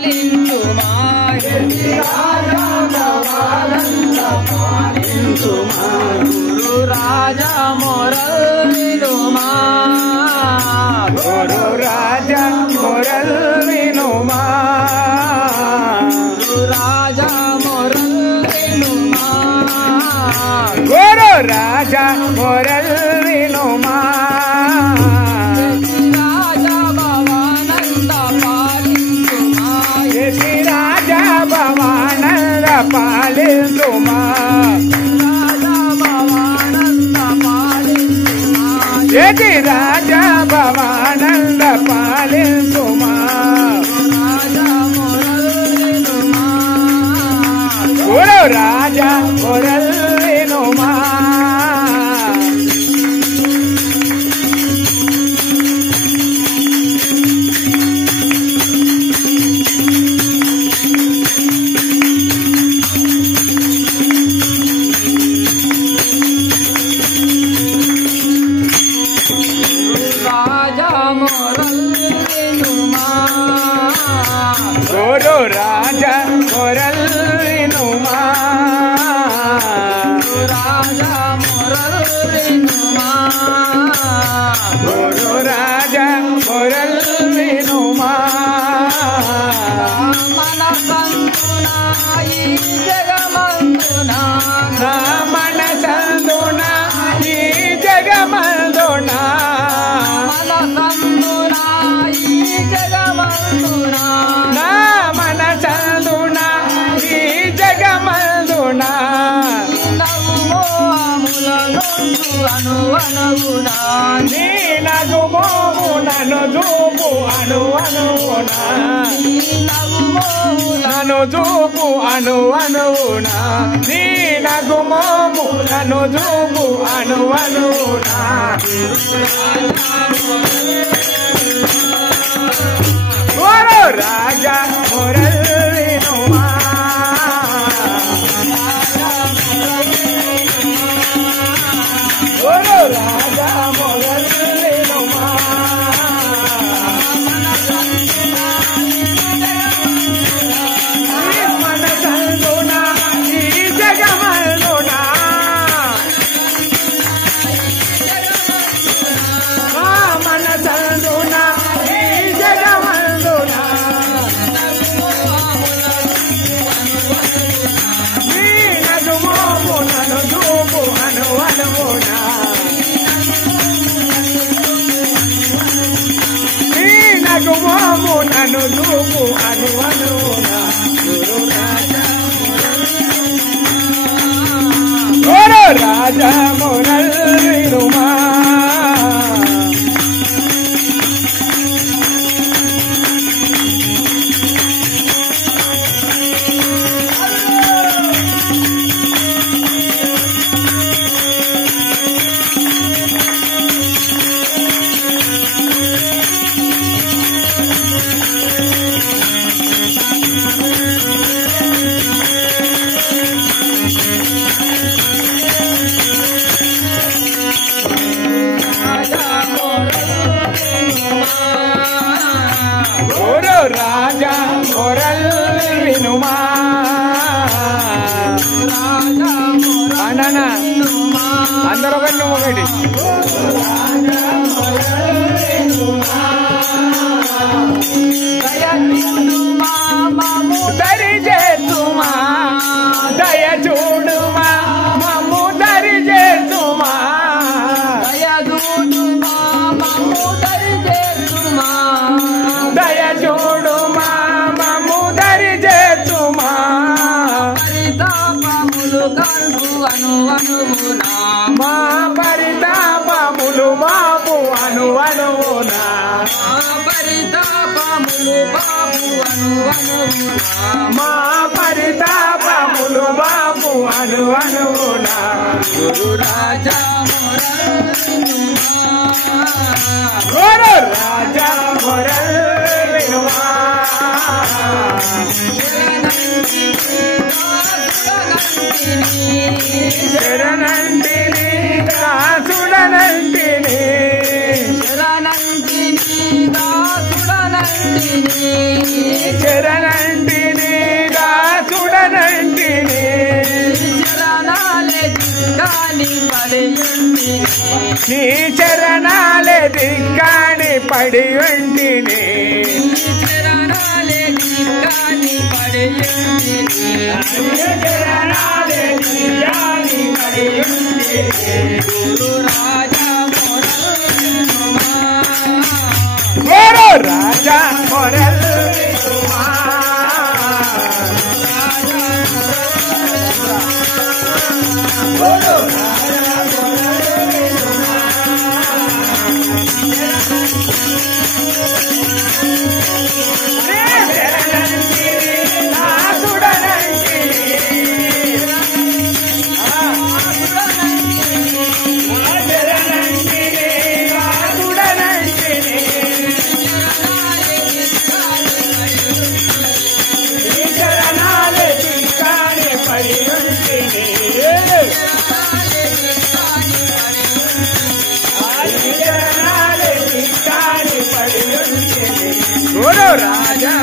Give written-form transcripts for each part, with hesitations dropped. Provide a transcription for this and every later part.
పాలించుమా రాజా భవానంద పాలించుమా గురు రాజా మొరలినుమా గురు రాజా మొరలినుమా గురు రాజా మొరలినుమా గురు రాజా మొరలినుమా భవానంద పాలించుమా రాజా భవానంద పాలించుమా యతి రాజా భవానంద పాలించుమా రాజా మొరలినుమా గురు రాజా మొరలినుమా గురు రాజా మొరలినుమా రాజా మొరలినుమా గురు రాజా మొరలినుమా మన సంతునా ఈ జగమందునా మన సంతునా ఈ జగమందునా మన సంతునా ఈ జగమందునా మన చందునా ఈ జగమందునా అనువనువునా నీ నగుమోము నన్ను చూపు అనువనువునా నన్ను చూపు అనువనువునా నీ నగుమోము నన్ను చూపు అనువనువునా గురు రాజా మొరలినుమా గురు రాజా మొరలినుమా మన సంతునా ఈ జగమందునా మన సంతునా ఈ జగమందునా నీ నగుమోము నన్ను చూపు అనువనువునా నీ నగుమోము నన్ను చూపు అనువనువునా గురు రాజా మొరలినుమా గురు రాజా మొరలినుమా అన్న అందరూ ఒకటి ఒకటి దరి చేతుమా దయ చూడుమా మమ్ము దరి చేతుమా దయ చూడుమా మమ్ము దరి చేతుమా దయ చూడుమా మమ్ము దరి చేతుమా పరితాపములు కల్పు అనువనువునా మా పరితాపములు మాపు అనువనువునా పరితాపములు బాబు అనువనువునా మా పరితాపములు బాబు అనువనువునా గురు రాజా మొరలినుమా గురు రాజా మొరలినుమా శరణంటిని దాసుడనంటిని శరణంటిని దాసుడనంటిని శరణ నీ చరణాలే దిక్కాని పడి ఉంటిని గురు రాజా మొరల్ గురు రాజా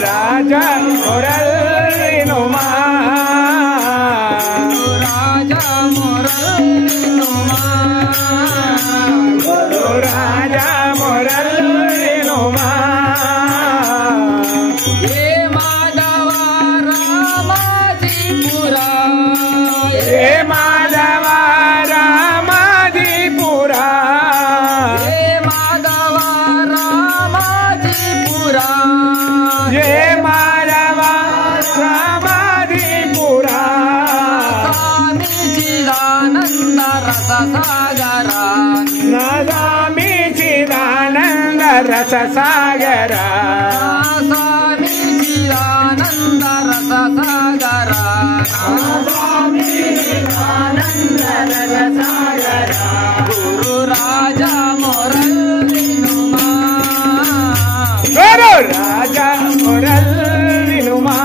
రాజా మొరల్నుమా రాజా మొరల్నుమా రాజా మొరల్నుమా ఏ మాధవ రామాదిపురా ఏ మాధవ రామాదిపురా ఏ మాధవ రామాదిపురా జయ మాధవ రామాదిపురా స్వామి చిదానంద రಸ ಸಾಗರ ಸ್ವಾಮಿ ಚಿದಾನಂದ ರಸ ಸಾಗರ ಸ್ವಾಮಿ ಚಿದಾನಂದ ರಸ ಸಾಗರ ಸ್ವಾಮಿ ಚಿದಾನಂದ ರಸ ಸಾಗರ ಗುರು ರಾಜ ಮೊರಲ್ನುಮಾ ಗುರು ರಾಜ ಮೊರಲ್ನುಮಾ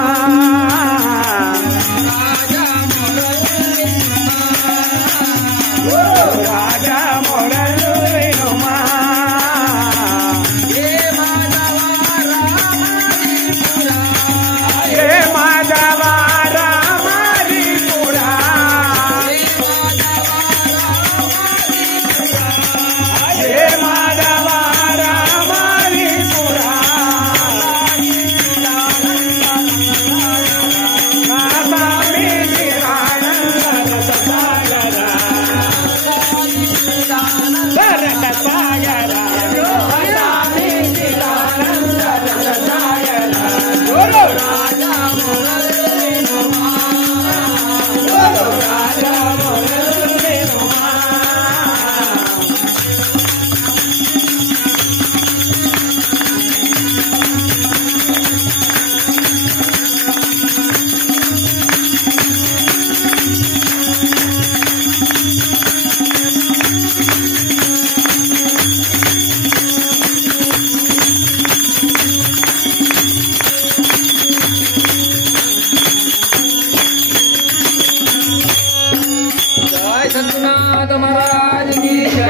जय सद्गुरुनाथ महाराज की